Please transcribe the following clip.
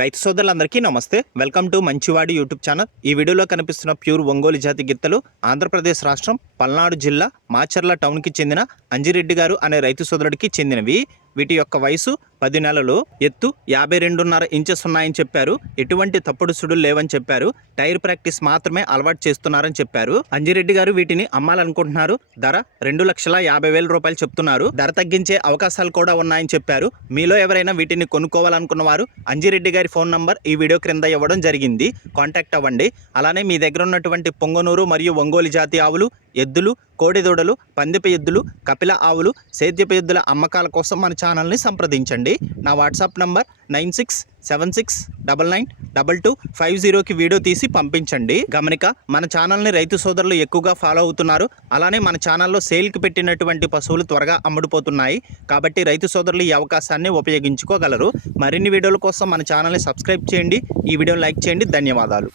రైతు సోదరులందరికీ నమస్తే. వెల్కమ్ టు మంచివాడి యూట్యూబ్ ఛానల్. ఈ వీడియోలో కనిపిస్తున్న ప్యూర్ ఒంగోలు జాతి గిత్తలు ఆంధ్రప్రదేశ్ రాష్ట్రం పల్నాడు జిల్లా మాచర్ల టౌన్కి చెందిన అంజిరెడ్డి గారు అనే రైతు సోదరుడికి చెందినవి. వీటి యొక్క వయసు 10 నెలలు, ఎత్తు 52.5 ఇంచెస్ ఉన్నాయని చెప్పారు. ఎటువంటి తప్పుడు సుడులు లేవని చెప్పారు. టైర్ ప్రాక్టీస్ మాత్రమే అలవాటు చేస్తున్నారని చెప్పారు. అంజిరెడ్డి గారు వీటిని అమ్మాలనుకుంటున్నారు. ధర 2,50,000 రూపాయలు చెప్తున్నారు. ధర తగ్గించే అవకాశాలు కూడా ఉన్నాయని చెప్పారు. మీలో ఎవరైనా వీటిని కొనుక్కోవాలనుకున్న వారు అంజిరెడ్డి గారి ఫోన్ నంబర్ ఈ వీడియో క్రింద ఇవ్వడం జరిగింది. కాంటాక్ట్ అవ్వండి. అలానే మీ దగ్గర ఉన్నటువంటి పొంగనూరు మరియు ఒంగోలు జాతి ఆవులు, ఎద్దులు, కోడిదూడలు, పందిప ఎద్దులు, కపిల ఆవులు, సేద్యపు ఎద్దుల అమ్మకాల కోసం మన ఛానల్ని సంప్రదించండి. నా వాట్సాప్ నంబర్ 9676992250కి వీడియో తీసి పంపించండి. గమనిక, మన ఛానల్ని రైతు సోదరులు ఎక్కువగా ఫాలో అవుతున్నారు. అలానే మన ఛానల్లో సేల్కి పెట్టినటువంటి పశువులు త్వరగా అమ్ముడుపోతున్నాయి. కాబట్టి రైతు సోదరులు ఈ అవకాశాన్ని ఉపయోగించుకోగలరు. మరిన్ని వీడియోల కోసం మన ఛానల్ని సబ్స్క్రైబ్ చేయండి. ఈ వీడియోని లైక్ చేయండి. ధన్యవాదాలు.